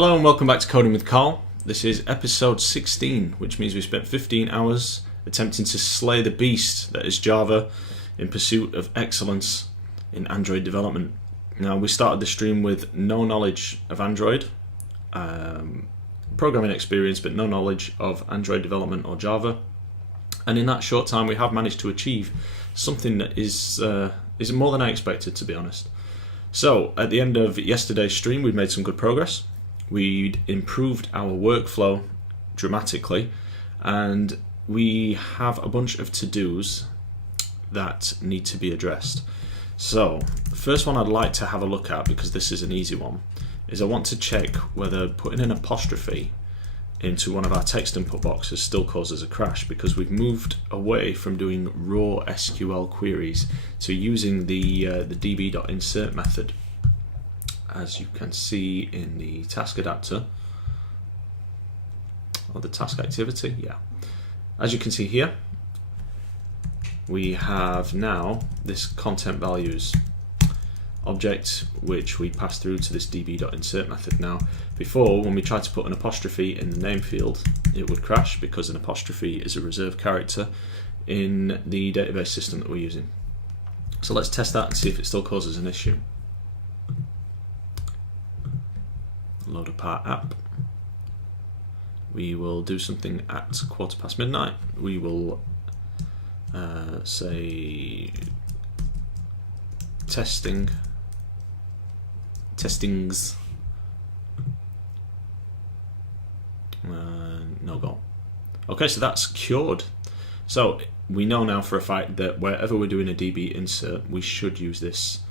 Hello and welcome back to Coding with Carl. This is episode 16, which means we spent 15 hours attempting to slay the beast that is Java in pursuit of excellence in Android development. Now, we started the stream with no knowledge of Android, programming experience, but no knowledge of Android development or Java. And in that short time, we have managed to achieve something that is more than I expected, to be honest. So, at the end of yesterday's stream, we've made some good progress. We'd improved our workflow dramatically, and we have a bunch of to-dos that need to be addressed. So, the first one I'd like to have a look at, because this is an easy one, is I want to check whether putting an apostrophe into one of our text input boxes still causes a crash, because we've moved away from doing raw SQL queries to using the db.insert method. As you can see in the task adapter, or the task activity, as you can see here, we have now this content values object which we pass through to this db.insert method. Now, before, when we tried to put an apostrophe in the name field, it would crash because an apostrophe is a reserved character in the database system that we're using. So let's test that and see if it still causes an issue. Load up our app. We will do something at midnight. We will say testings. No go. Okay, so that's cured. So we know now for a fact that wherever we're doing a db insert, we should use this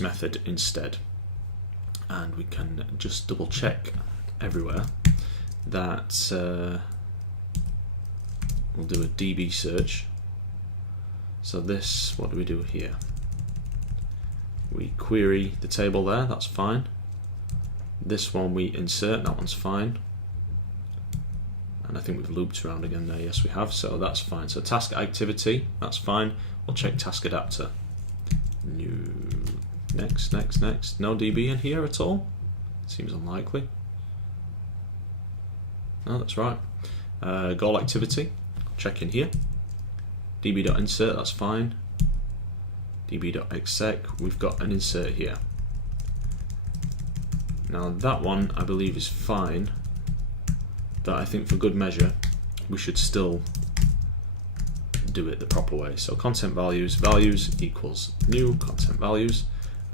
method instead. And we can just double check everywhere that we'll do a db search. So this, what do we do here? We query the table there, that's fine. This one we insert, that one's fine. And I think we've looped around again there, yes we have, so that's fine. So task activity, that's fine. We'll check task adapter. New. Next. No DB in here at all? Seems unlikely. No, that's right. Goal activity, check in here. db.insert, that's fine. db.exec, we've got an insert here. Now that one I believe is fine, but I think for good measure we should still do it the proper way. So content values equals new content values.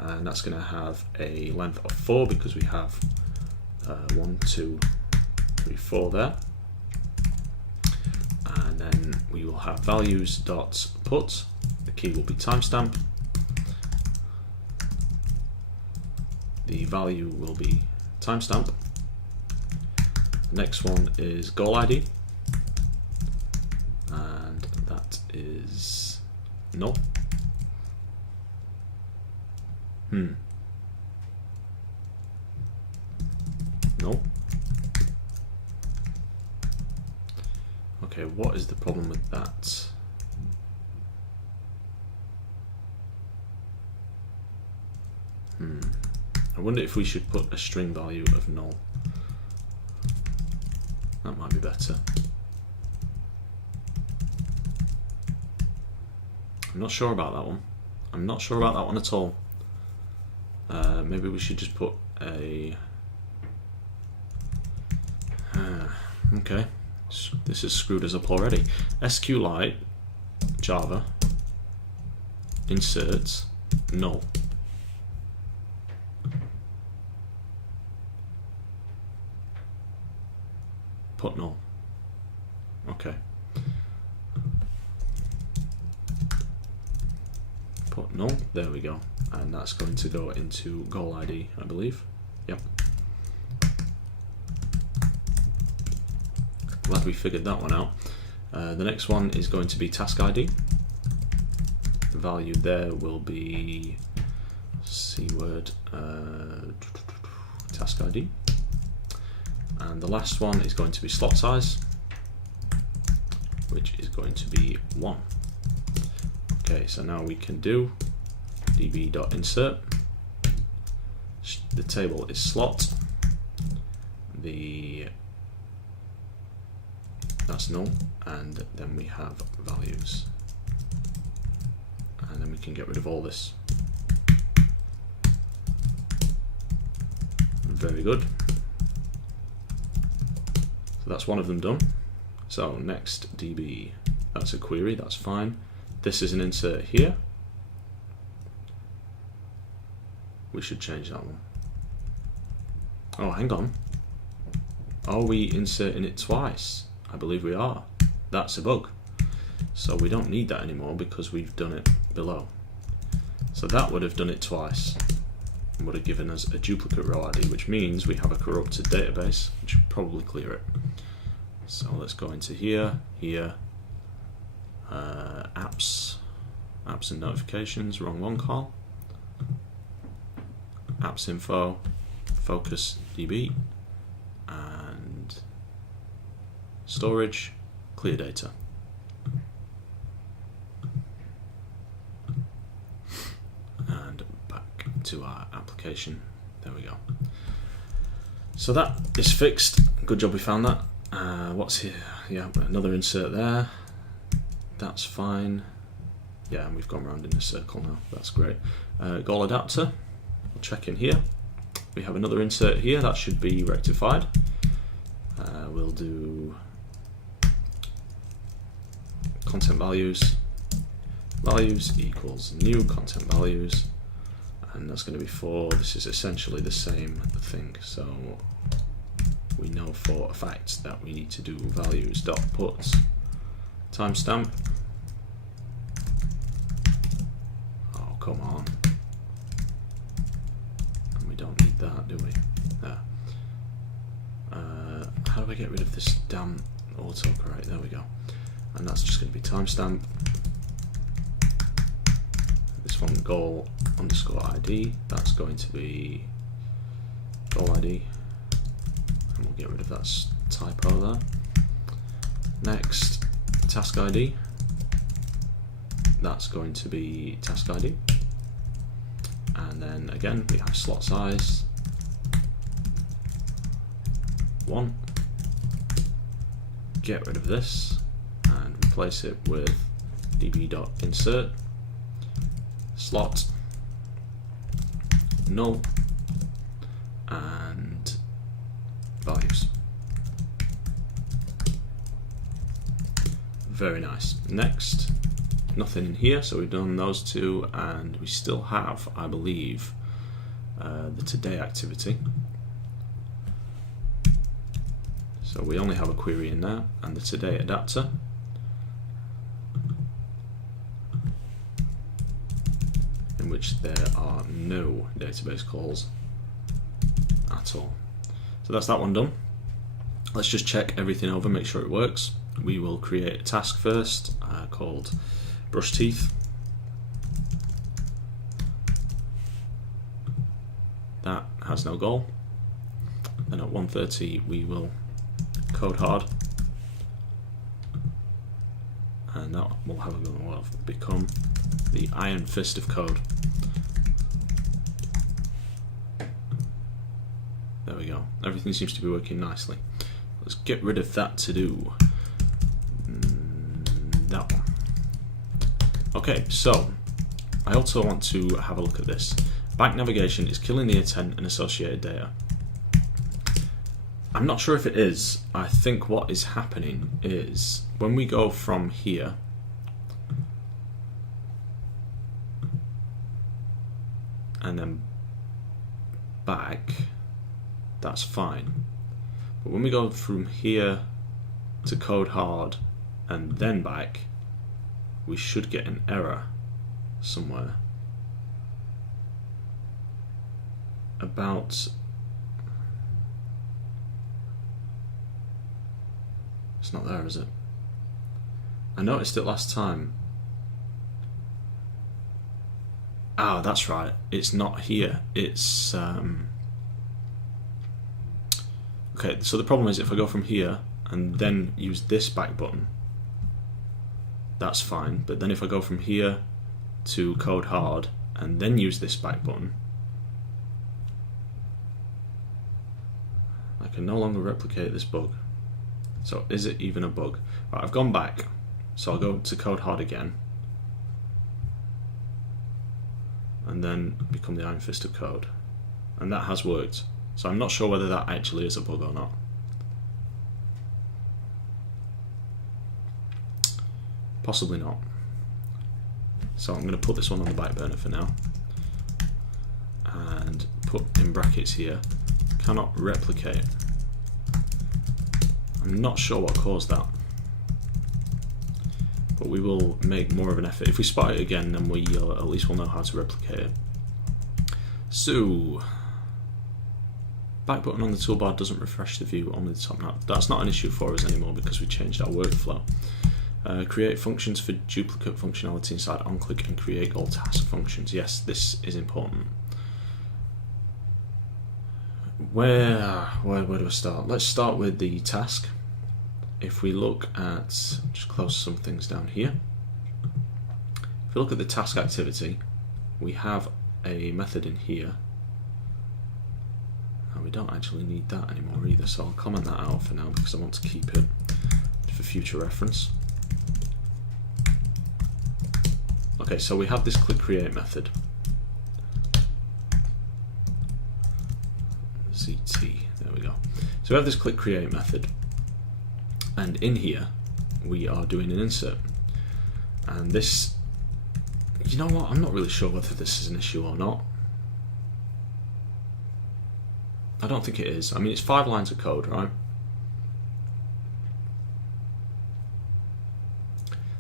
And that's going to have a length of 4 because we have 1, 2, 3, 4 there. And then we will have values.put. The key will be timestamp. The value will be timestamp. The next one is goal ID, and that is null. No. Okay, what is the problem with that? I wonder if we should put a string value of null. That might be better. I'm not sure about that one. I'm not sure about that one at all. Maybe we should just put a... okay, this has screwed us up already. SQLite Java inserts null. Put null. Okay. Put null. There we go. And that's going to go into goal ID, I believe. Yep. Glad we figured that one out. The next one is going to be task ID. The value there will be C-word task ID. And the last one is going to be slot size, which is going to be 1. Okay, so now we can do db.insert. The table is slot. that's null, and then we have values, and then we can get rid of all this. Very good. So that's one of them done. So next DB, that's a query, that's fine. This is an insert here. We should change that one. Oh, hang on. Are we inserting it twice? I believe we are. That's a bug. So we don't need that anymore because we've done it below. So that would have done it twice and would have given us a duplicate row ID, which means we have a corrupted database, which should probably clear it. So let's go into here, apps and notifications, wrong one call, apps info, focus DB, and storage, clear data. And back to our application. There we go. So that is fixed. Good job we found that. What's here? Yeah, another insert there. That's fine. Yeah, and we've gone around in a circle now. That's great. Goal adapter. We'll check in here. We have another insert here. That should be rectified. We'll do content values. Values equals new content values, and that's going to be 4. This is essentially the same thing. So we know for a fact that we need to do values dot puts timestamp. Oh, come on. And we don't need that, do we? There. How do I get rid of this damn autocorrect? There we go. And that's just going to be timestamp. This one, goal underscore ID. That's going to be goal ID. And we'll get rid of that typo there. Next, task ID. That's going to be task ID. And then again, we have slot size 1. Get rid of this and replace it with db.insert slot null and values. Very nice. Next, nothing in here, so we've done those two, and we still have, I believe, the today activity. So we only have a query in there and the today adapter. In which there are no database calls at all. So that's that one done. Let's just check everything over, make sure it works. We will create a task first called brush teeth. That has no goal. Then at 1:30 we will code hard, and that will have become the iron fist of code. There we go. Everything seems to be working nicely. Let's get rid of that to do. That one. Okay, so I also want to have a look at this. Back navigation is killing the intent and associated data. I'm not sure if it is. I think what is happening is when we go from here and then back, that's fine. But when we go from here to code hard and then back, we should get an error somewhere about. It's not there, is it? I noticed it last time. Ah, that's right. It's not here. It's okay. So the problem is if I go from here and then use this back button, that's fine. But then if I go from here to code hard and then use this back button, I can no longer replicate this bug. So is it even a bug? Right, I've gone back. So I'll go to code hard again. And then become the Iron Fist of code. And that has worked. So I'm not sure whether that actually is a bug or not. Possibly not. So I'm going to put this one on the back burner for now. And put in brackets here, cannot replicate. I'm not sure what caused that. But we will make more of an effort. If we spot it again, then we at least will know how to replicate it. So, back button on the toolbar doesn't refresh the view on the top. Now, that's not an issue for us anymore because we changed our workflow. Create functions for duplicate functionality inside onClick and create all task functions. Yes, this is important. Where do I start? Let's start with the task. If we look at, just close some things down here. If we look at the task activity, we have a method in here. And we don't actually need that anymore either, so I'll comment that out for now because I want to keep it for future reference. Okay, so we have this click create method. ZT, there we go. So we have this click create method. And in here, we are doing an insert. And this, you know what, I'm not really sure whether this is an issue or not. I don't think it is. I mean, it's 5 lines of code, right?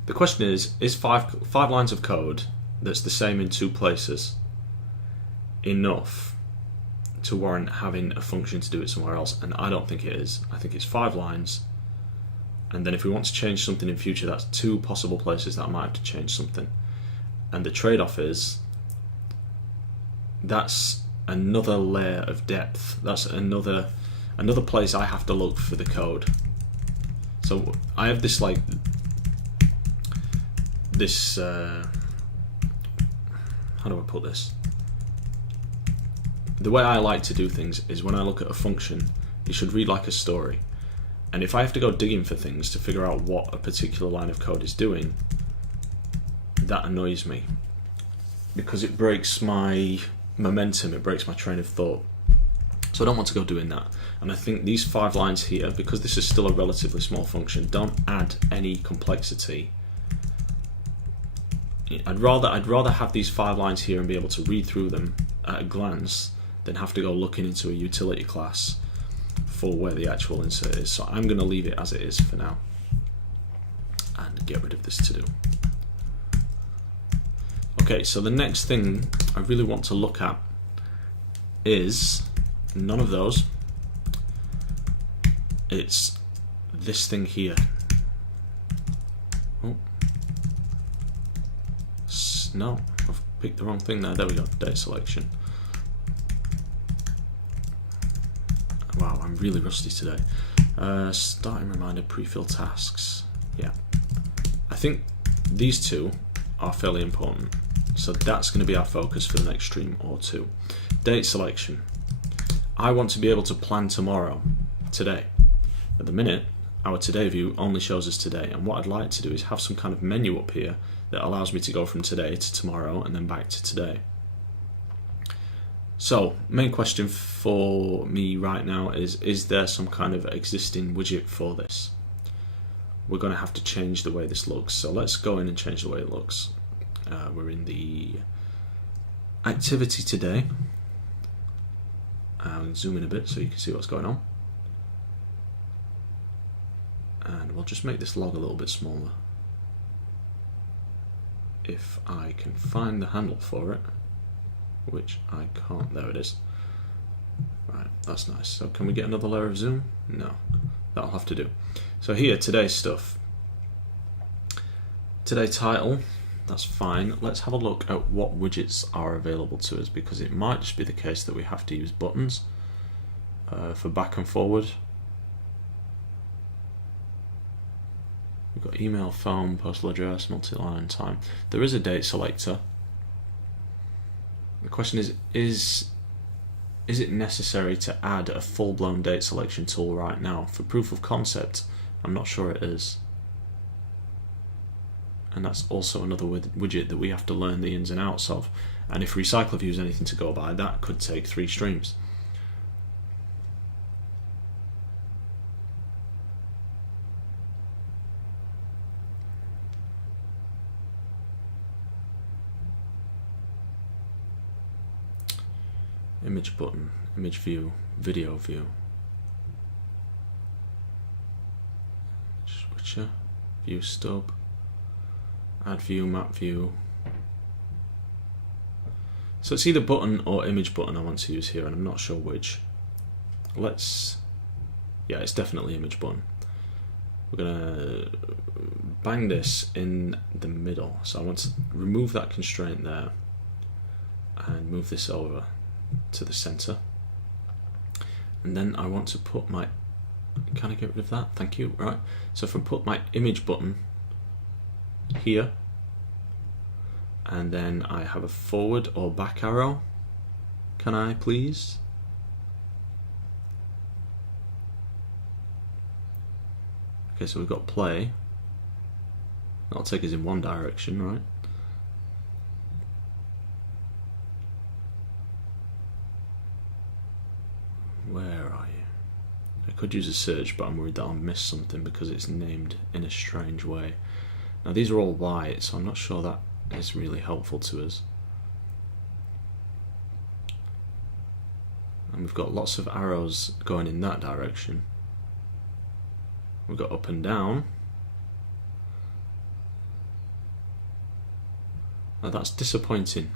The question is five lines of code that's the same in 2 places enough to warrant having a function to do it somewhere else? And I don't think it is. I think it's 5 lines. And then if we want to change something in future, that's 2 possible places that I might have to change something. And the trade-off is that's another layer of depth. That's another place I have to look for the code. So I have this how do I put this? The way I like to do things is when I look at a function, it should read like a story. And if I have to go digging for things to figure out what a particular line of code is doing, that annoys me because it breaks my momentum, it breaks my train of thought. So I don't want to go doing that. And I think these 5 lines here, because this is still a relatively small function, don't add any complexity. I'd rather have these 5 lines here and be able to read through them at a glance than have to go looking into a utility class for where the actual insert is. So I'm going to leave it as it is for now and get rid of this to do. Okay, so the next thing I really want to look at is none of those. It's this thing here. Oh. No, I've picked the wrong thing there. There we go, date selection. Wow, I'm really rusty today. Starting reminder, pre-fill tasks. Yeah. I think these 2 are fairly important. So that's going to be our focus for the next stream or 2. Date selection. I want to be able to plan tomorrow, today. At the minute, our today view only shows us today. And what I'd like to do is have some kind of menu up here that allows me to go from today to tomorrow and then back to today. So, main question for me right now is there some kind of existing widget for this? We're going to have to change the way this looks. So let's go in and change the way it looks. We're in the activity today. I'll zoom in a bit so you can see what's going on. And we'll just make this log a little bit smaller. If I can find the handle for it. Which I can't. There it is. Right, that's nice. So can we get another layer of zoom? No, that'll have to do. So here, today's stuff. Today title, that's fine. Let's have a look at what widgets are available to us because it might just be the case that we have to use buttons for back and forward. We've got email, phone, postal address, multi-line, time. There is a date selector. The question is is it necessary to add a full-blown date selection tool right now? For proof of concept, I'm not sure it is. And that's also another widget that we have to learn the ins and outs of. And if RecyclerView is anything to go by, that could take 3 streams. Image button, image view, video view. Switcher, view stub, add view, map view. So it's either button or image button I want to use here, and I'm not sure which. Yeah, it's definitely image button. We're gonna bang this in the middle. So I want to remove that constraint there and move this over to the center. And then I want to put my, can I get rid of that? Thank you. Right. So if I put my image button here, and then I have a forward or back arrow, can I please? Okay, so we've got play. That'll take us in one direction, right? Where are you? I could use a search, but I'm worried that I'll miss something because it's named in a strange way. Now these are all white, so I'm not sure that is really helpful to us. And we've got lots of arrows going in that direction. We've got up and down. Now that's disappointing.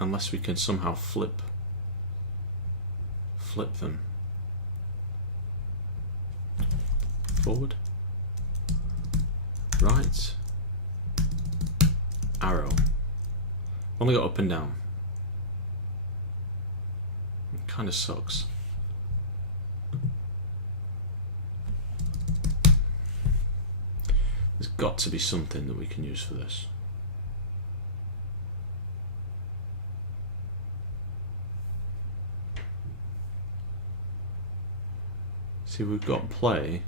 Unless we can somehow flip them. Forward, right, arrow. Only got up and down. It kind of sucks. There's got to be something that we can use for this. See, we've got play.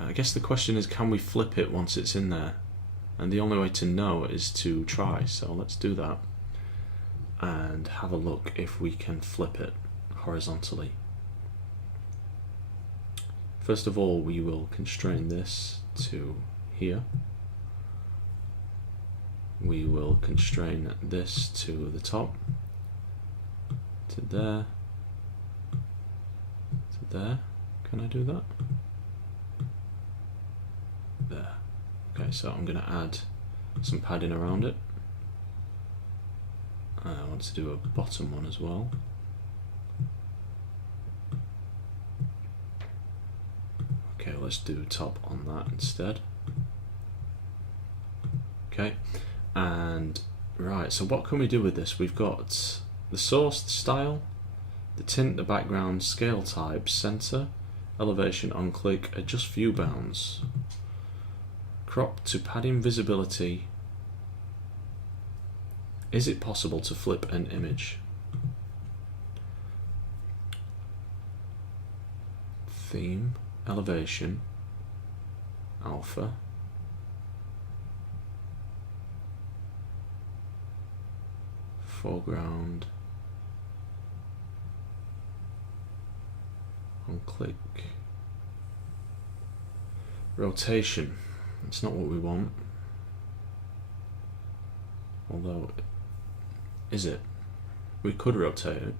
I guess the question is, can we flip it once it's in there? And the only way to know is to try, so let's do that and have a look if we can flip it horizontally. First of all, we will constrain this to here. We will constrain this to the top, to there, to there. Can I do that? There. Okay, so I'm going to add some padding around it. I want to do a bottom one as well. Okay, let's do top on that instead. Okay, and right, so what can we do with this? We've got the source, the style, the tint, the background, scale type, center, elevation, on click, adjust view bounds, crop to padding visibility. Is it possible to flip an image? Theme, elevation, alpha, foreground, on click, rotation. It's not what we want. Although, is it? We could rotate it.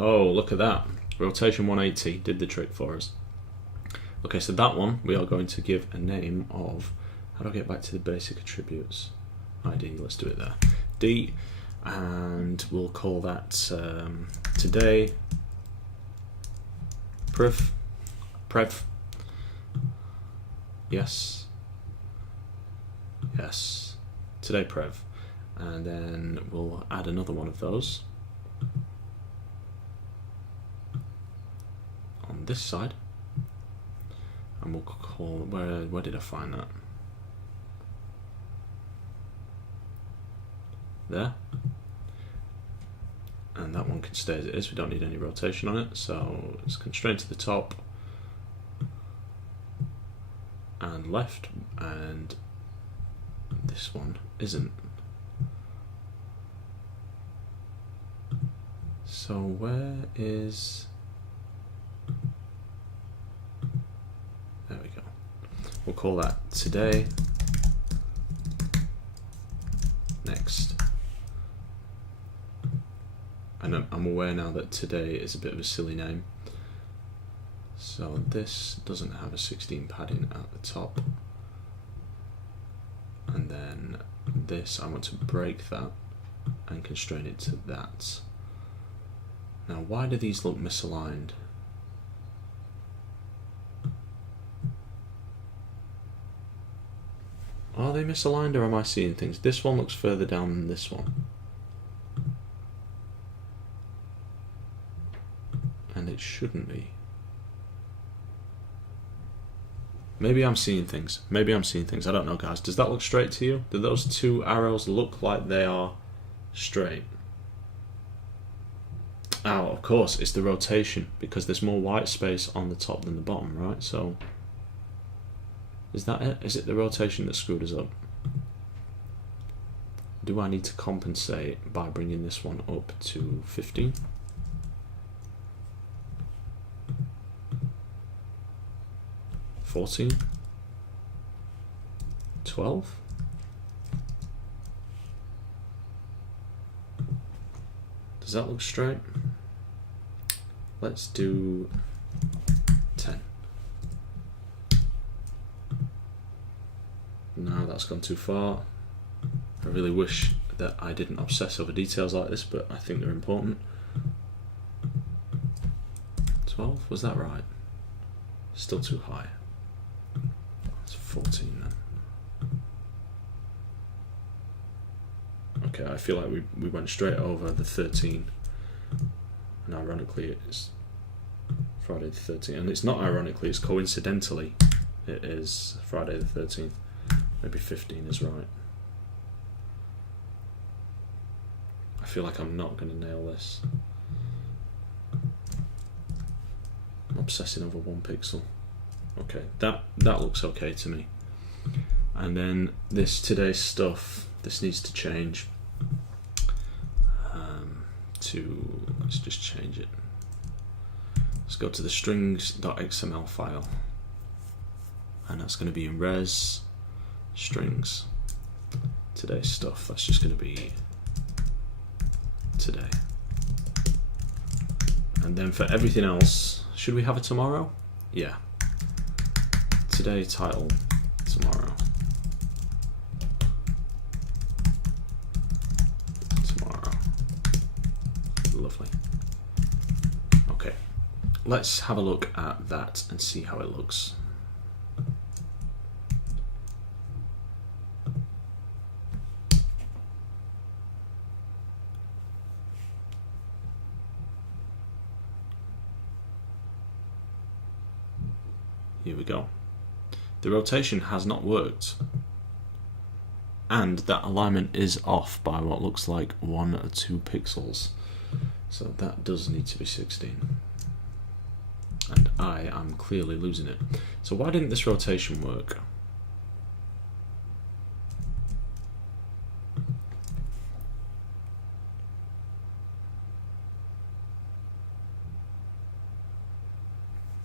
Oh, look at that. Rotation 180 did the trick for us. Okay, so that one we are going to give a name of, how do I get back to the basic attributes? ID, let's do it there. D, and we'll call that today proof Prev. Yes. Yes. Today Prev. And then we'll add another one of those on this side. And we'll call, where did I find that? There. And that one can stay as it is, we don't need any rotation on it, so it's constrained to the top and left, and this one isn't. So where is, there we go. We'll call that today, next. And I'm aware now that today is a bit of a silly name. So this doesn't have a 16 padding at the top. And then this, I want to break that and constrain it to that. Now, why do these look misaligned? Are they misaligned, or am I seeing things? This one looks further down than this one. And it shouldn't be. Maybe I'm seeing things. Maybe I'm seeing things. I don't know, guys. Does that look straight to you? Do those two arrows look like they are straight? Oh, of course, it's the rotation, because there's more white space on the top than the bottom, right? So, is that it? Is it the rotation that screwed us up? Do I need to compensate by bringing this one up to 15? $14, $12. Does that look straight? Let's do 10. No, that's gone too far. I really wish that I didn't obsess over details like this, but I think they're important. 12, was that right? Still too high. 14 then. Okay, I feel like we went straight over the 13, and ironically it's Friday the 13th, and it's not ironically, it's coincidentally, it is Friday the 13th. Maybe 15 is right. I feel like I'm not going to nail this. I'm obsessing over 1 pixel. Okay, that looks okay to me. And then this today's stuff, this needs to change to, let's just change it. Let's go to the strings.xml file, and that's going to be in res strings today's stuff. That's just going to be today. And then for everything else, should we have a tomorrow? Yeah. Today title, tomorrow. Tomorrow. Lovely. Okay, let's have a look at that and see how it looks. Here we go. The rotation has not worked, and that alignment is off by what looks like 1 or 2 pixels, so that does need to be 16, and I am clearly losing it. So why didn't this rotation work?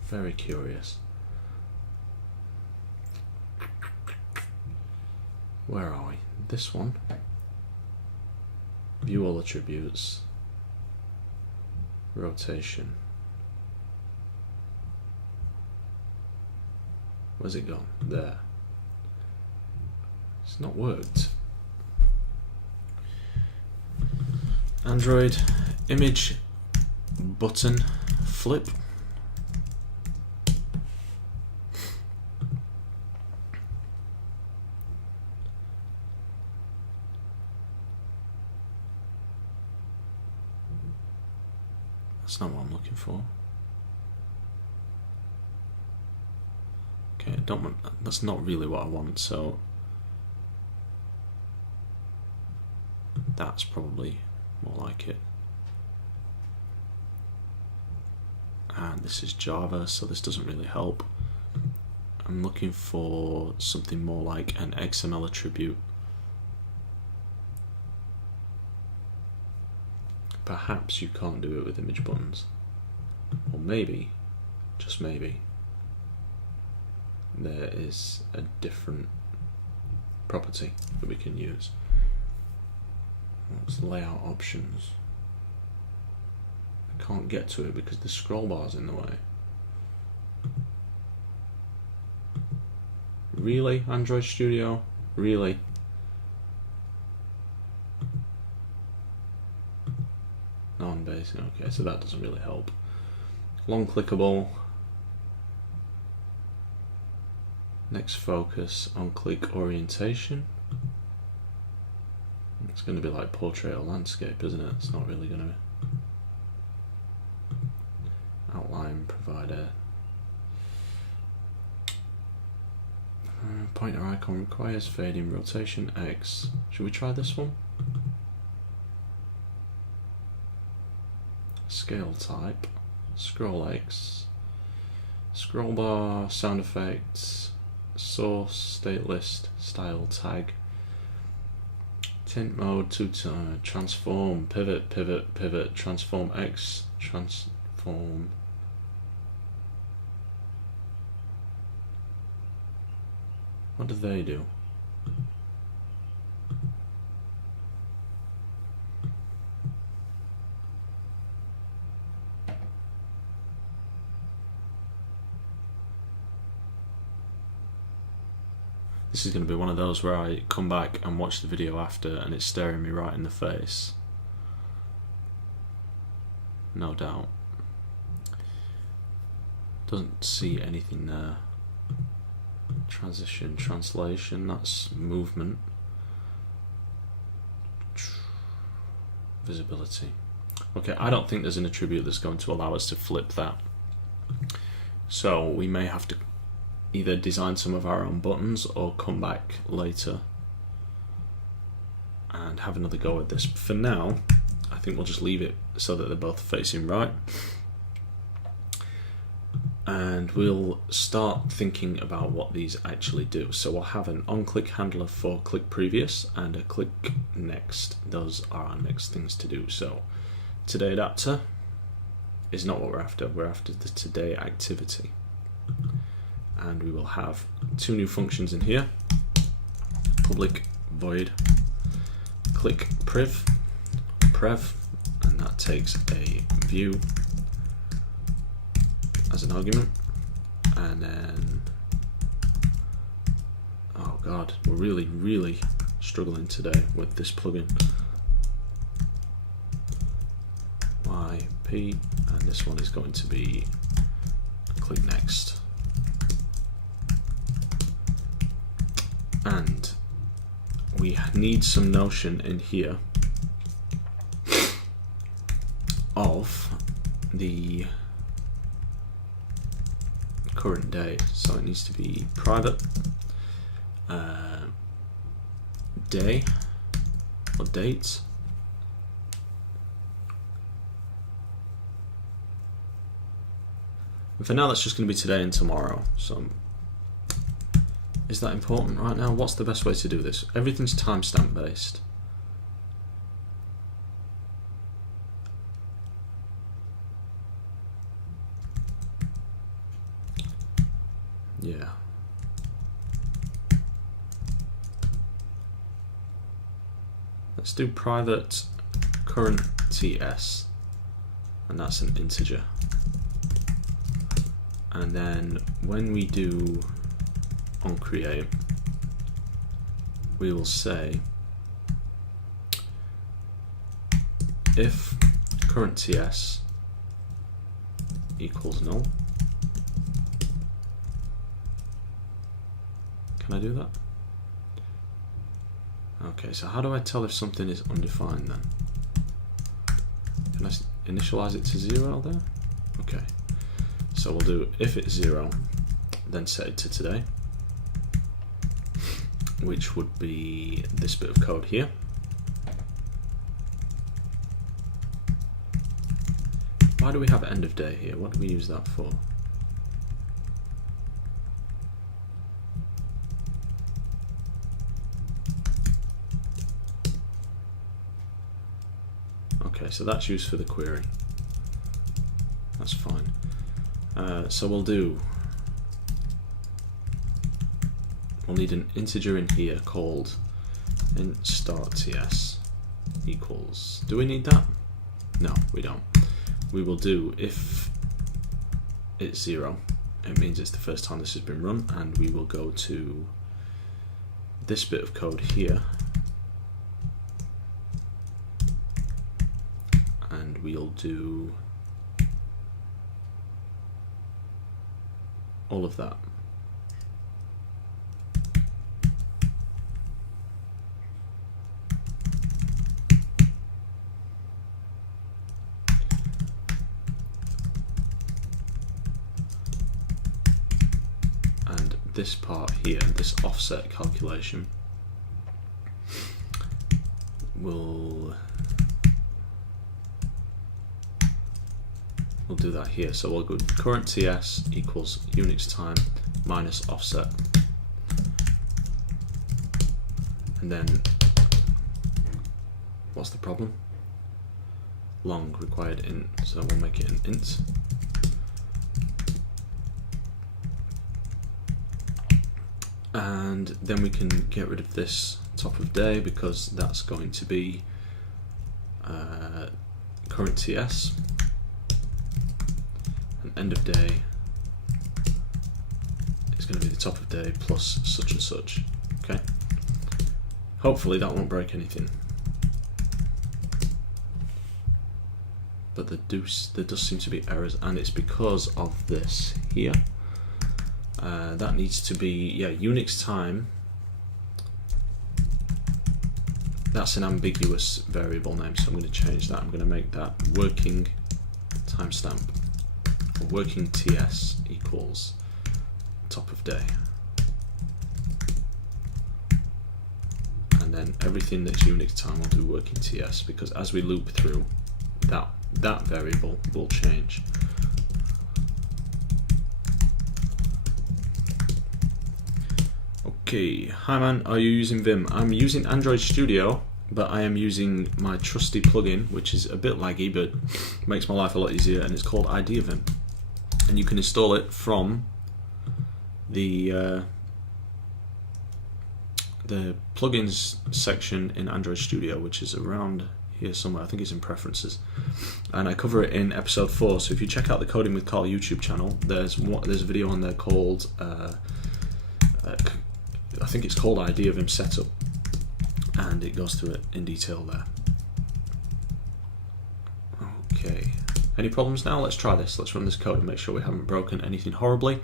Very curious. Where are we? This one. View all attributes. Rotation. Where's it gone? There. It's not worked. Android image button flip. That's not what I'm looking for. Okay, I don't want, that's not really what I want, so that's probably more like it. And this is Java, so this doesn't really help. I'm looking for something more like an XML attribute. Perhaps you can't do it with image buttons. Or maybe, just maybe, there is a different property that we can use. What's layout options? I can't get to it because the scroll bar's in the way. Really, Android Studio? Really? Non-basic, okay, so that doesn't really help. Long clickable. Next focus on click orientation. It's going to be like portrait or landscape, isn't it? It's not really going to be. Outline provider. Pointer icon requires fading rotation X. Should we try this one? Scale type. Scroll X. Scroll bar, sound effects, source, state list, style tag. Tint mode, transform, pivot, pivot, pivot, transform X, transform. What do they do? This is going to be one of those where I come back and watch the video after and it's staring me right in the face. No doubt. Doesn't see anything there. Transition, translation, that's movement. Visibility. Okay, I don't think there's an attribute that's going to allow us to flip that. So we may have to either design some of our own buttons or come back later and have another go at this. For now, I think we'll just leave it so that they're both facing right. And we'll start thinking about what these actually do. So we'll have an on-click handler for click previous and a click next. Those are our next things to do. So today adapter is not what we're after. We're after the today activity. And we will have two new functions in here. Public void click prev, and that takes a view as an argument, and then, oh god, we're really struggling today with this plugin. YP, and this one is going to be click next. And we need some notion in here of the current day, so it needs to be private day or date. And for now that's just going to be today and tomorrow. So is that important right now? What's the best way to do this? Everything's timestamp based. Yeah. Let's do private current TS, and that's an integer. And then when we do on create, we will say if current TS equals null. Can I do that? Okay, so how do I tell if something is undefined then? Can I initialize it to 0 there? Okay, so we'll do if it's 0, then set it to today, which would be this bit of code here. Why do we have end of day here? What do we use that for? Okay, so that's used for the query. That's fine. So we'll need an integer in here called int start ts equals. Do we need that? No, we don't. We will do if it's 0. It means it's the first time this has been run, and we will go to this bit of code here, and we'll do all of that. And this part here, this offset calculation, we'll do that here. So we'll go current TS equals Unix time minus offset, and then what's the problem? Long required int, so we'll make it an int. And then we can get rid of this top of day, because that's going to be current TS, and end of day is going to be the top of day plus such and such. Okay. Hopefully that won't break anything, but there does seem to be errors, and it's because of this here. That needs to be, Unix time. That's an ambiguous variable name, so I'm going to change that. I'm going to make that working timestamp, or working TS equals top of day. And then everything that's Unix time will do working TS, because as we loop through, that variable will change. Okay, hi man, are you using Vim? I'm using Android Studio, but I am using my trusty plugin, which is a bit laggy, but makes my life a lot easier, and it's called IdeaVim. And you can install it from the plugins section in Android Studio, which is around here somewhere. I think it's in preferences, and I cover it in episode 4. So if you check out the Coding with Carl YouTube channel, there's a video on there called I think it's called IdeaVim Setup, and it goes through it in detail there. Okay, any problems now? Let's try this. Let's run this code and make sure we haven't broken anything horribly.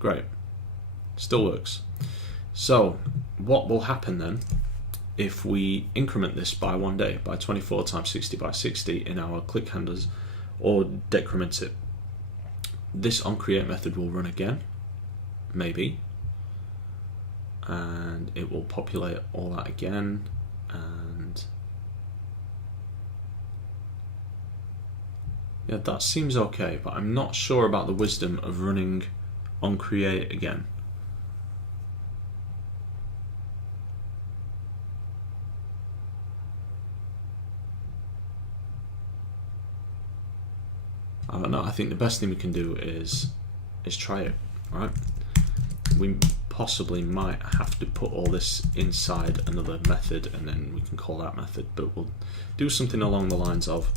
Great, still works. So what will happen then if we increment this by 1 day, by 24 times 60 by 60 in our click handlers, or decrement it? This onCreate method will run again, maybe, and it will populate all that again, and yeah, that seems okay, but I'm not sure about the wisdom of running onCreate again. I don't know. I think the best thing we can do is try it. All right. We possibly might have to put all this inside another method, and then we can call that method. But we'll do something along the lines of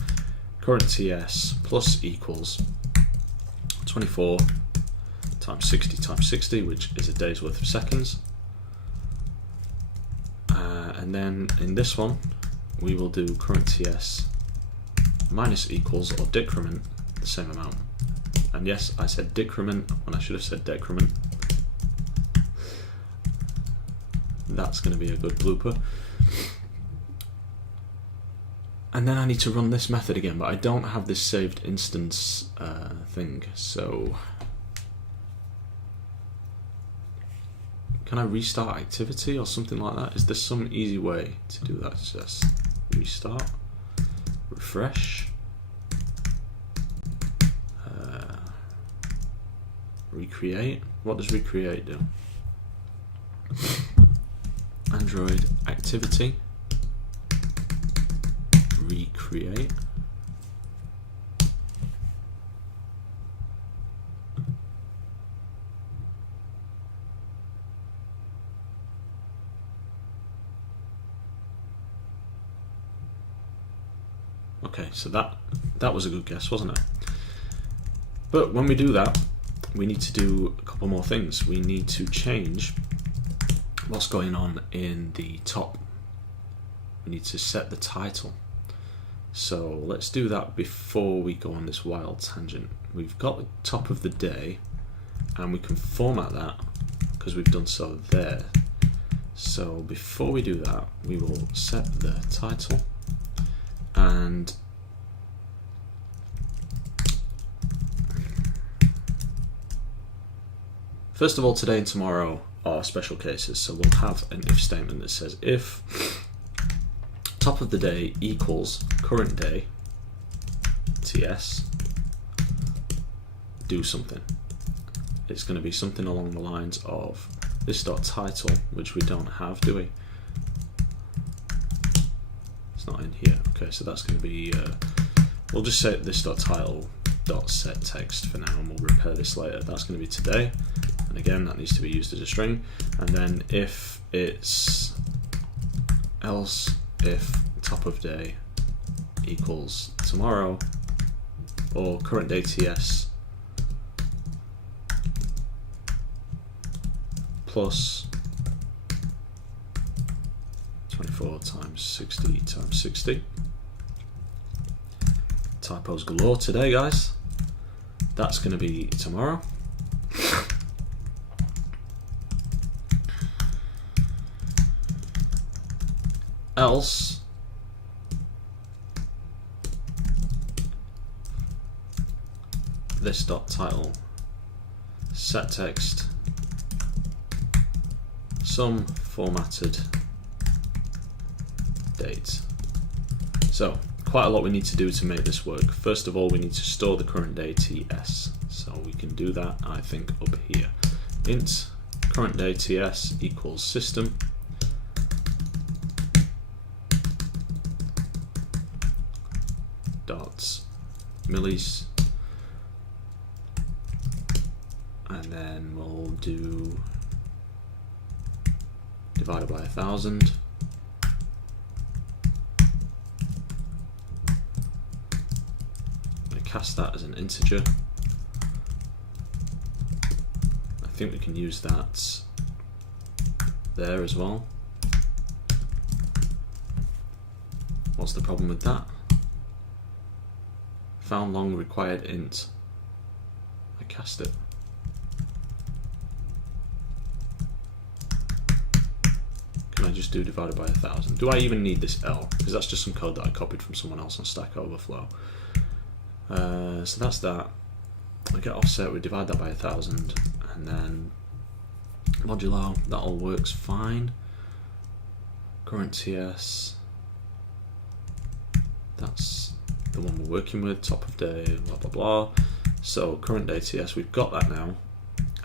current TS plus equals 24 times 60 times 60, which is a day's worth of seconds. And then in this one, we will do current TS minus equals, or decrement, the same amount. And yes, I said decrement when I should have said decrement. That's going to be a good blooper. And then I need to run this method again, but I don't have this saved instance thing, so can I restart activity or something like that? Is there some easy way to do that? Just restart, refresh, recreate. What does recreate do? Android activity, recreate. Okay, so that was a good guess, wasn't it? But when we do that, we need to do a couple more things. We need to change what's going on in the top. We need to set the title. So let's do that before we go on this wild tangent. We've got the top of the day, and we can format that because we've done so there. So before we do that, we will set the title, and first of all, today and tomorrow are special cases, so we'll have an if statement that says if top of the day equals current day ts, do something. It's going to be something along the lines of this.title, which we don't have, do we? It's not in here. Okay, so that's going to be we'll just say this.title.set text for now, and we'll repair this later. That's going to be today, and again that needs to be used as a string. And then if it's else if top of day equals tomorrow or current day ts plus 24 times 60 times 60. Typos galore today, guys. That's going to be tomorrow. Else this.title set text some formatted date. So quite a lot we need to do to make this work. First of all, we need to store the current day ts, so we can do that I think up here. Int current day ts equals system dot millis, and then we'll do divided by 1000. Cast that as an integer. I think we can use that there as well. What's the problem with that? Found long required int. I cast it. Can I just do divided by 1000? Do I even need this L? Because that's just some code that I copied from someone else on Stack Overflow. So that's that. I get offset, we divide that by 1000, and then modulo, that all works fine. Current TS, that's the one we're working with, top of day, blah blah blah. So current day TS, we've got that now,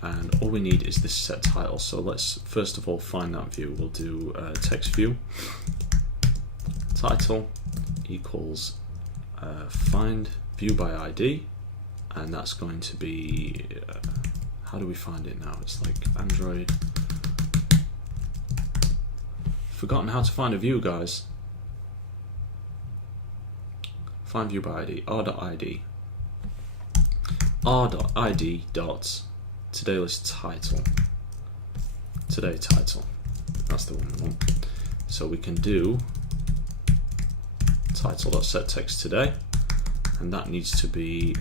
and all we need is this set title. So let's first of all find that view. We'll do text view, title equals find view by ID, and that's going to be how do we find it now? It's like Android. Forgotten how to find a view, guys. Find view by ID, r.id dot today list title, today title, that's the one we want. So we can do title.set text today, and that needs to be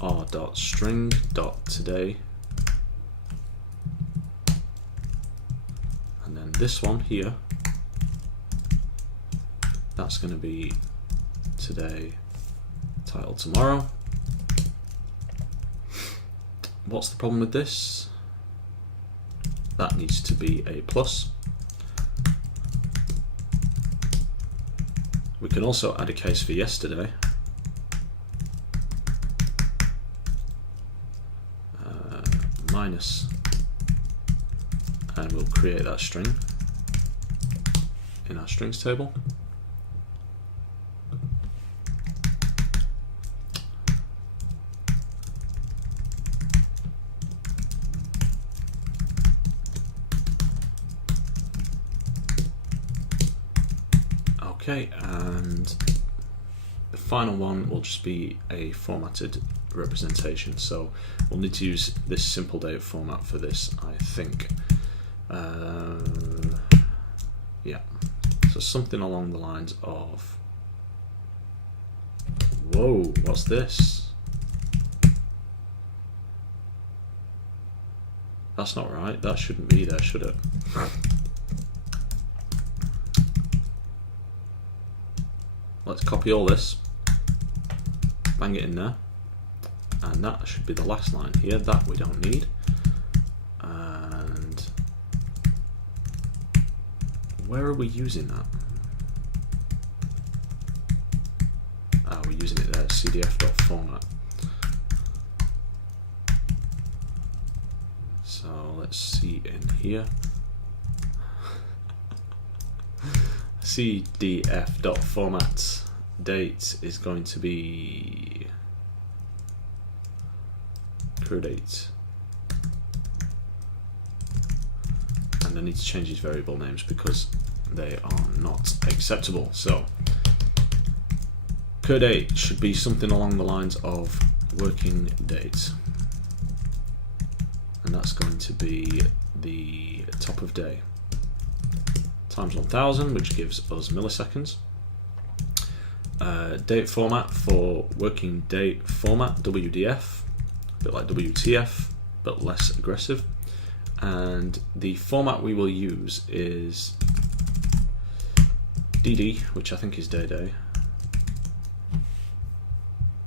r.string.today, and then this one here That's going to be today, title tomorrow. What's the problem with this? That needs to be a plus. We can also add a case for yesterday. Minus, and we'll create that string in our strings table. Okay, and the final one will just be a formatted representation, so we'll need to use this simple date format for this, I think. Yeah, so something along the lines of, whoa, what's this? That's not right, that shouldn't be there, should it? Let's copy all this, bang it in there, and that should be the last line here. That we don't need. And where are we using that? Ah, we're using it there, cdf.format. So let's see in here. cdf.format date is going to be date, and I need to change these variable names because they are not acceptable. So date should be something along the lines of working date, and that's going to be the top of day times 1000, which gives us milliseconds. Date format for working date format, WDF, a bit like WTF but less aggressive, and the format we will use is DD, which I think is day.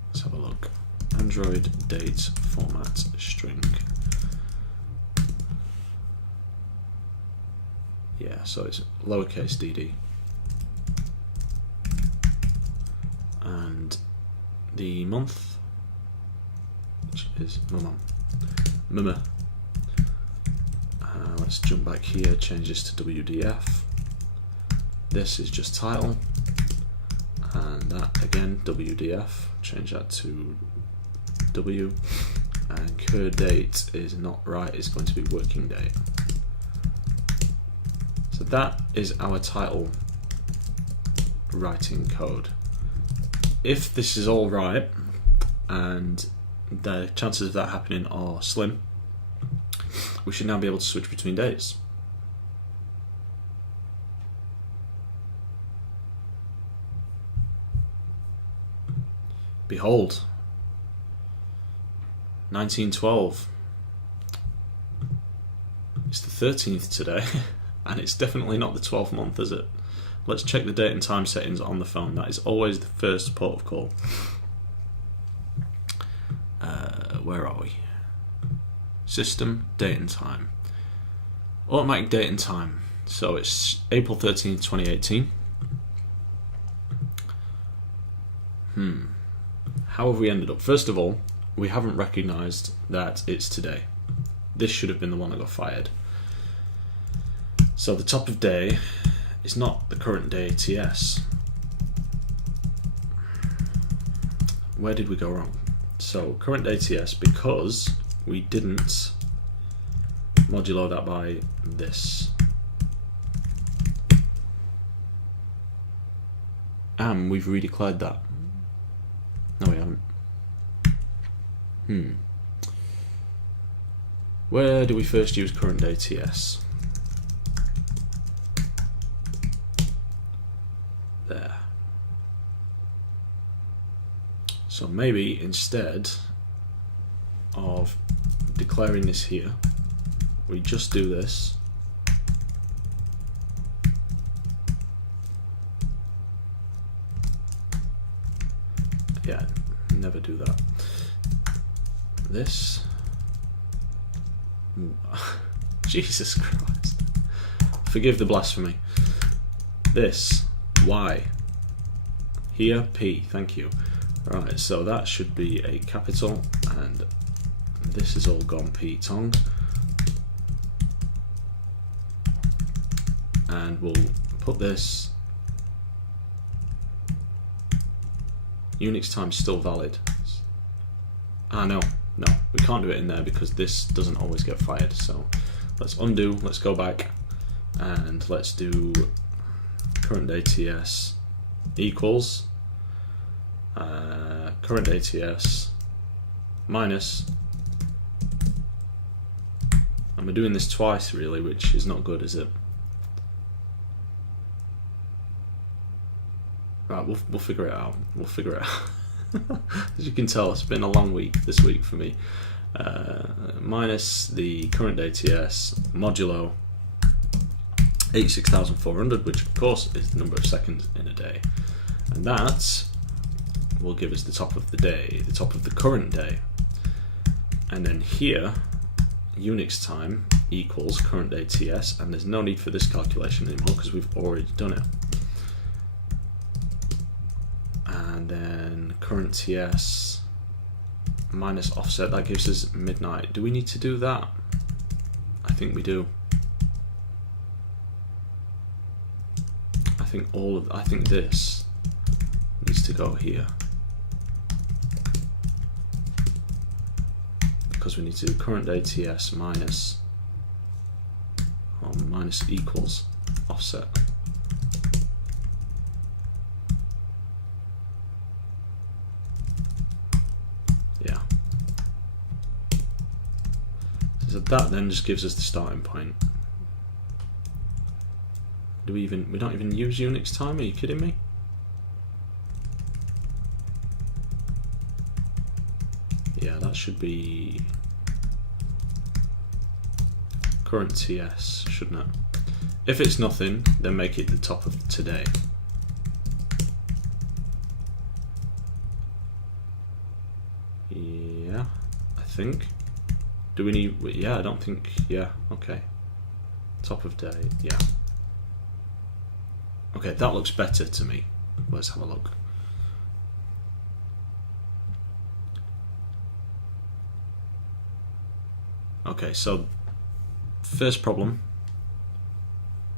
Let's have a look. Android date format string. Yeah, so it's lowercase dd. And the month, which is mama. Let's jump back here, change this to WDF. This is just title, and that again WDF, change that to W, and current date is not right, it's going to be working date. So that is our title writing code. If this is all right, and the chances of that happening are slim, we should now be able to switch between dates. Behold, 1912. It's the 13th today, and it's definitely not the 12th month, is it? Let's check the date and time settings on the phone. That is always the first port of call. Where are we? System, date and time. Automatic date and time. So it's April 13th, 2018. How have we ended up? First of all, we haven't recognised that it's today. This should have been the one that got fired. So the top of day is not the current day TS. Where did we go wrong? So current day TS, because we didn't modulo that by this. And we've redeclared that. No, we haven't. Where do we first use current day TS? There. So maybe instead of declaring this here, we just do this. Yeah, never do that. This. Jesus Christ. Forgive the blasphemy. This, Y. Here, P, thank you. Right, so that should be a capital, and this is all gone P tongue. And we'll put this. Unix time is still valid. Ah, no, we can't do it in there because this doesn't always get fired. So let's undo, let's go back, and let's do current day TS equals current day TS minus, and we're doing this twice really, which is not good, is it? Right, we'll figure it out. We'll figure it out. As you can tell, it's been a long week this week for me. Minus the current day TS modulo 86,400, which of course is the number of seconds in a day, and that will give us the top of the day, the top of the current day. And then here, Unix time equals current day TS, and there's no need for this calculation anymore because we've already done it. And then current TS minus offset, that gives us midnight. Do we need to do that? I think we do. I think this needs to go here because we need to do current day TS minus equals offset. Yeah. So that then just gives us the starting point. We don't even use Unix time? Are you kidding me? Yeah, that should be current TS, shouldn't it? If it's nothing, then make it the top of today. Yeah, I think. Do we need? Yeah, I don't think. Yeah, okay. Top of day. Yeah. Okay, that looks better to me. Let's have a look. Okay, so first problem,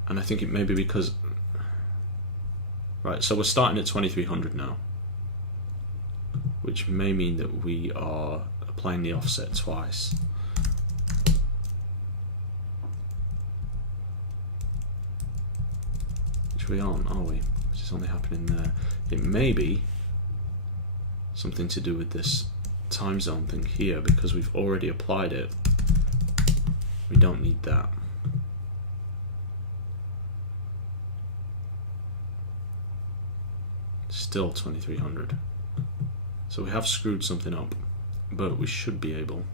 and I think it may be because, right, so we're starting at 2300 now, which may mean that we are applying the offset twice. We aren't, are we? Which is only happening there. It may be something to do with this time zone thing here because we've already applied it. We don't need that. Still 2300. So we have screwed something up, but we should be able.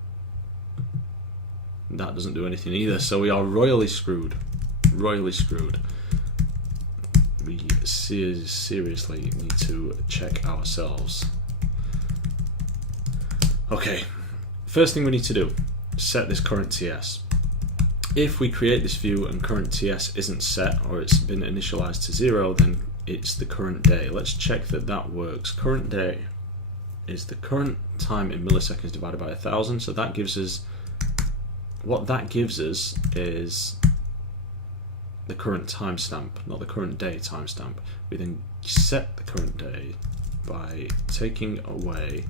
That doesn't do anything either, so we are royally screwed. Royally screwed. We seriously need to check ourselves. Okay, first thing we need to do, set this current TS. If we create this view and current TS isn't set, or it's been initialized to 0, then it's the current day. Let's check that that works. Current day is the current time in milliseconds divided by 1000, so that gives us, what that gives us is the current timestamp, not the current day timestamp. We then set the current day by taking away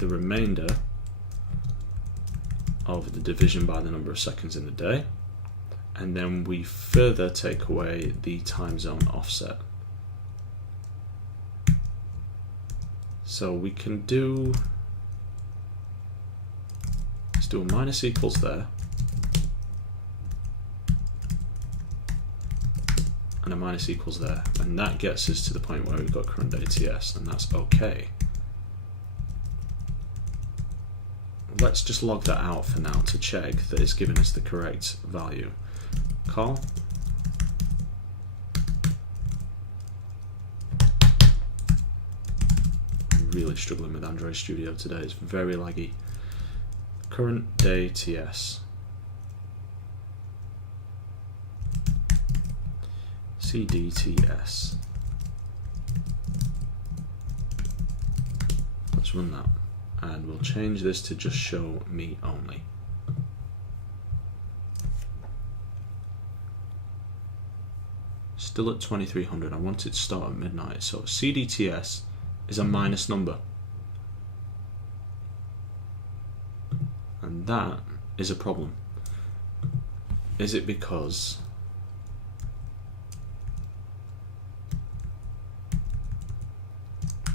the remainder of the division by the number of seconds in the day, and then we further take away the time zone offset. So we can do, let's do a minus equals there, and a minus equals there, and that gets us to the point where we've got current day TS, and that's okay. Let's just log that out for now to check that it's given us the correct value. Call. really struggling with Android Studio today. It's very laggy. Current day TS. CDTS. Let's run that. And we'll change this to just show me only. Still at 2300. I want it to start at midnight. So CDTS is a minus number. And that is a problem. Is it because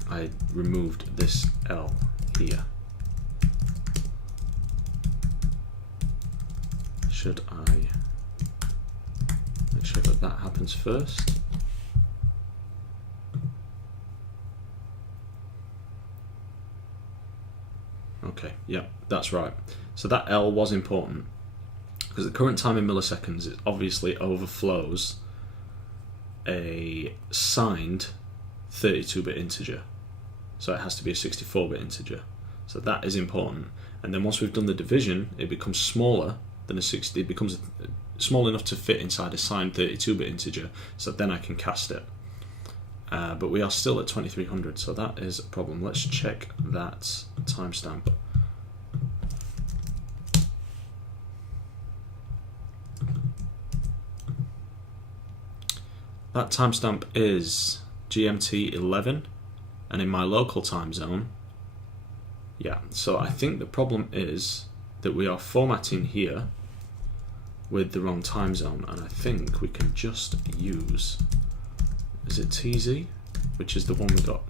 I removed this L here? Should I make sure that that happens first? Okay, yeah, that's right. So that L was important because the current time in milliseconds, it obviously overflows a signed 32-bit integer. So it has to be a 64-bit integer. So that is important. And then once we've done the division, it becomes smaller than a 60. It becomes small enough to fit inside a signed 32-bit integer. So then I can cast it. But we are still at 2300, so that is a problem. Let's check that timestamp. That timestamp is GMT 11, and in my local time zone, yeah, so I think the problem is that we are formatting here with the wrong time zone, and I think we can just use, is it TZ, which is the one we got?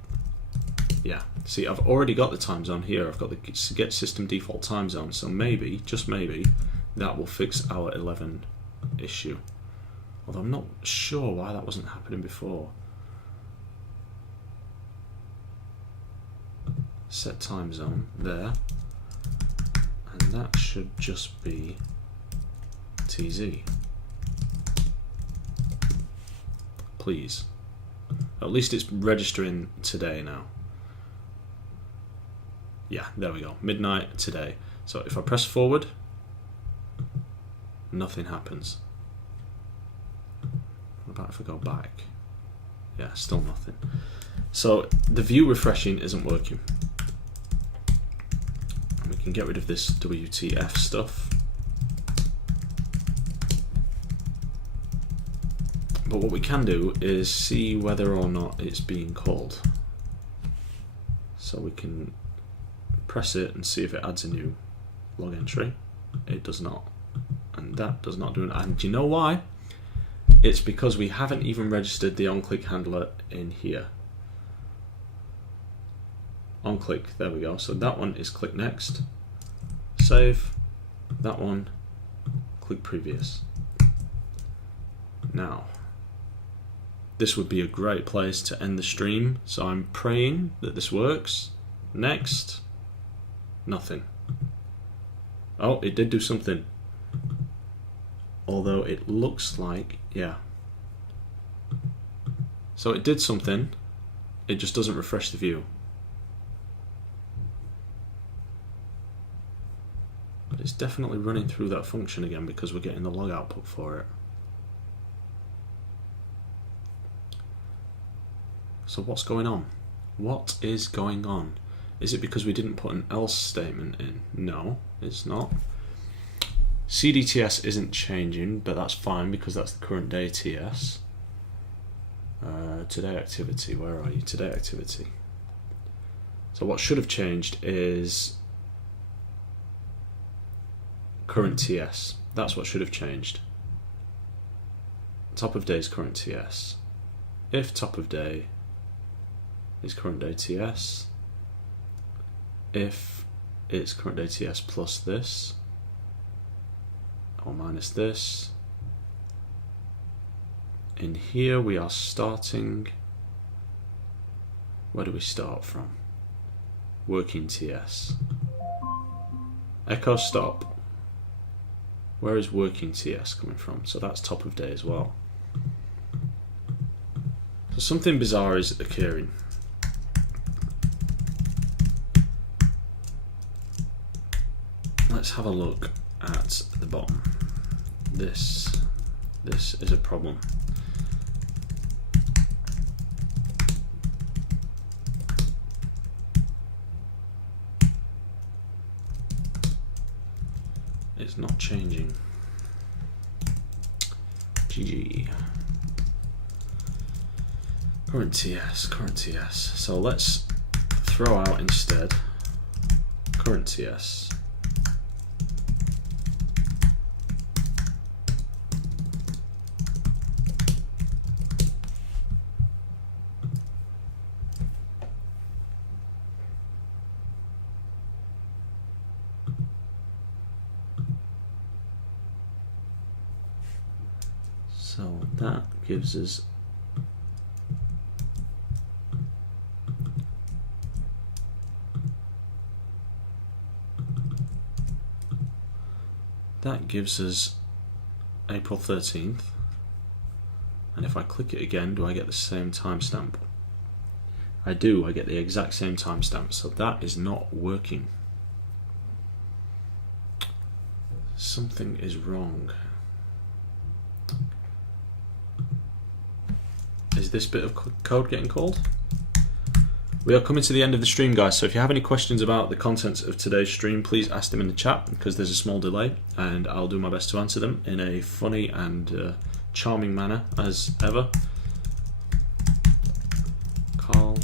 Yeah, see, I've already got the time zone here. I've got the get system default time zone, so maybe, just maybe, that will fix our 11 issue. Although I'm not sure why that wasn't happening before. Set time zone there, and that should just be TZ. Please. At least it's registering today now. Yeah, there we go. Midnight today. So if I press forward, nothing happens. What about if I go back? Yeah, still nothing. So the view refreshing isn't working. And we can get rid of this WTF stuff. But what we can do is see whether or not it's being called. So we can press it and see if it adds a new log entry. It does not. And that does not do it. And do you know why? It's because we haven't even registered the on-click handler in here. On-click, there we go. So that one is click next, save, that one, click previous. Now, this would be a great place to end the stream, so I'm praying that this works. Next, nothing. Oh, it did do something. Although it looks like, yeah. So it did something, it just doesn't refresh the view. But it's definitely running through that function again because we're getting the log output for it. So what's going on? What is going on? Is it because we didn't put an else statement in? No, it's not. CDTS isn't changing, but that's fine because that's the current day TS. Today activity, where are you? Today activity. So what should have changed is current TS. That's what should have changed. Top of day is current TS. If top of day is current day TS, if it's current day TS plus this, or minus this, in here we are starting, where do we start from? Working TS. Echo stop. Where is working TS coming from? So that's top of day as well. So something bizarre is occurring. let's have a look at the bottom. This is a problem. It's not changing. GG. Current TS. So let's throw out instead current TS. So that gives us April 13th, and if I click it again, do I get the same timestamp? I do, I get the exact same timestamp, so that is not working. Something is wrong. Is this bit of code getting called? We are coming to the end of the stream, guys, so if you have any questions about the contents of today's stream, please ask them in the chat, because there's a small delay, and I'll do my best to answer them in a funny and charming manner, as ever. Call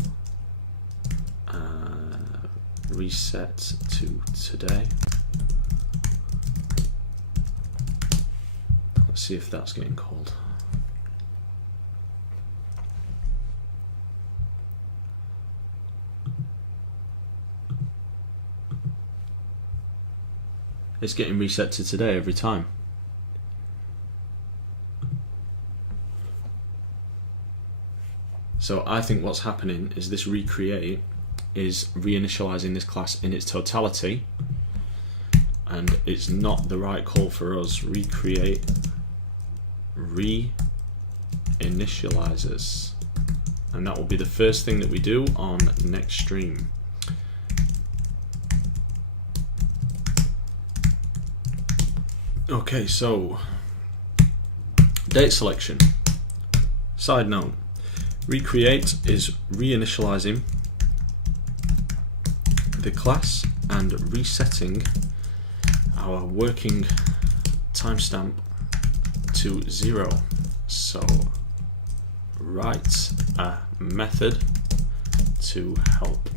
reset to today. Let's see if that's getting called. It's getting reset to today every time. So I think what's happening is this recreate is reinitializing this class in its totality, and it's not the right call for us. Recreate reinitializes, and that will be the first thing that we do on next stream. Okay, so date selection. Side note, recreate is reinitializing the class and resetting our working timestamp to 0. So write a method to help.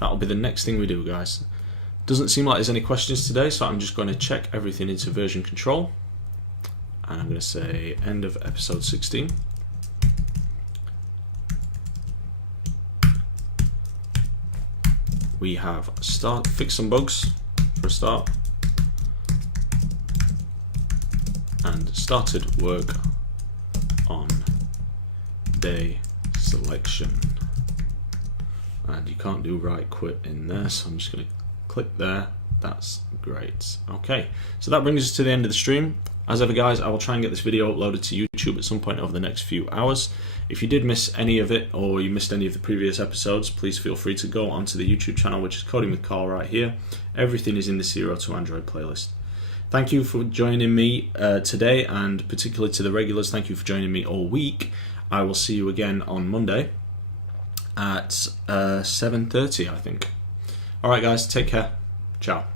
That'll be the next thing we do, guys. Doesn't seem like there's any questions today, so I'm just going to check everything into version control, and I'm going to say end of episode 16. We have fixed some bugs for a start, and started work on day selection. And you can't do right quit in there, so I'm just going to click there. That's great. Okay, so that brings us to the end of the stream. As ever, guys, I will try and get this video uploaded to YouTube at some point over the next few hours. If you did miss any of it, or you missed any of the previous episodes, please feel free to go onto the YouTube channel, which is Coding with Carl right here. Everything is in the 0 to Android playlist. Thank you for joining me today, and particularly to the regulars, thank you for joining me all week. I will see you again on Monday at 7:30, I think. Alright guys, take care. Ciao.